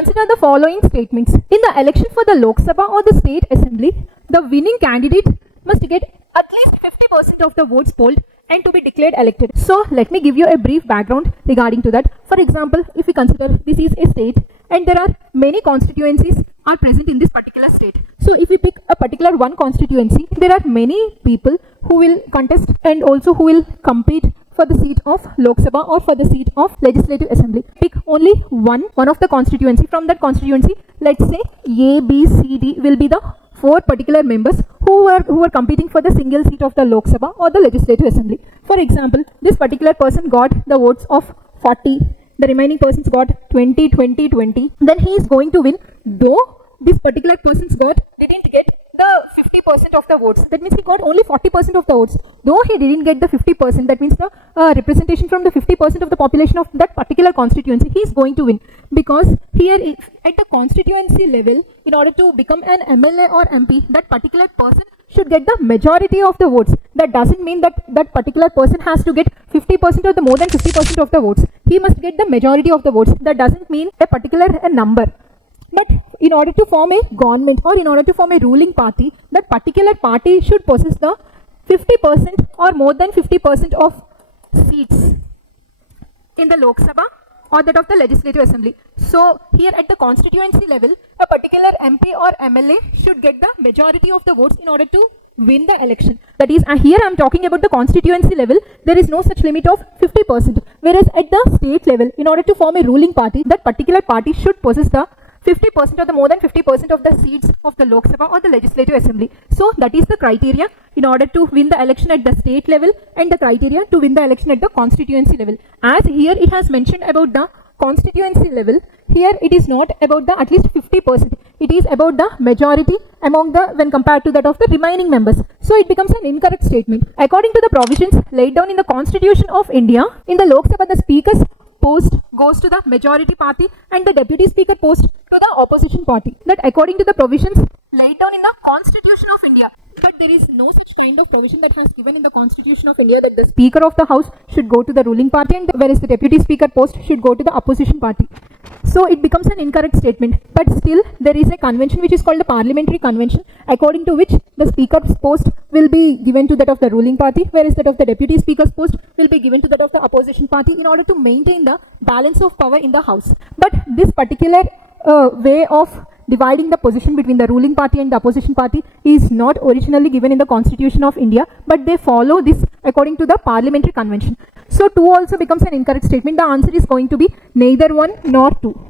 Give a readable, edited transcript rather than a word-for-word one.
consider the following statements. In the election for the Lok Sabha or the State Assembly, the winning candidate must get at least 50% of the votes polled and to be declared elected. So let me give you a brief background regarding to that. For example, if we consider this is a state and there are many constituencies are present in this particular state. So if we pick a particular one constituency, there are many people who will contest and also who will compete for the seat of Lok Sabha or for the seat of Legislative Assembly. Pick only one of the constituency. From that constituency, let's say A, B, C, D will be the 4 particular members who were competing for the single seat of the Lok Sabha or the Legislative Assembly. For example, this particular person got the votes of 40, the remaining persons got 20, 20, 20. Then he is going to win, though this particular person's didn't get the 50% of the votes. That means he got only 40% of the votes. Though he didn't get the 50%, that means the representation from the 50% of the population of that particular constituency, he is going to win. Because here at the constituency level, in order to become an MLA or MP, that particular person should get the majority of the votes. That doesn't mean that that particular person has to get 50% or the more than 50% of the votes. He must get the majority of the votes. That doesn't mean a particular number. But in order to form a government or in order to form a ruling party, that particular party should possess the 50% or more than 50% of seats in the Lok Sabha or that of the Legislative Assembly. So here at the constituency level, a particular MP or MLA should get the majority of the votes in order to win the election. That is, here I am talking about the constituency level, there is no such limit of 50%. Whereas at the state level, in order to form a ruling party, that particular party should possess the 50% or the more than 50% of the seats of the Lok Sabha or the Legislative Assembly. So that is the criteria in order to win the election at the state level and the criteria to win the election at the constituency level. As here it has mentioned about the constituency level, here it is not about the at least 50%. It is about the majority among the when compared to that of the remaining members. So it becomes an incorrect statement. According to the provisions laid down in the Constitution of India, in the Lok Sabha the speaker's post goes to the majority party and the deputy speaker post to the opposition party. That according to the provisions laid down in the Constitution of India. But there is no such kind of provision that has given in the Constitution of India that the Speaker of the House should go to the ruling party and whereas the Deputy Speaker post should go to the opposition party. So it becomes an incorrect statement. But still there is a convention which is called the Parliamentary Convention, according to which the Speaker's post will be given to that of the ruling party, whereas that of the Deputy Speaker's post will be given to that of the opposition party in order to maintain the balance of power in the House. But this particular way of dividing the position between the ruling party and the opposition party is not originally given in the Constitution of India, but they follow this according to the Parliamentary Convention. So 2 also becomes an incorrect statement. The answer is going to be neither 1 nor 2.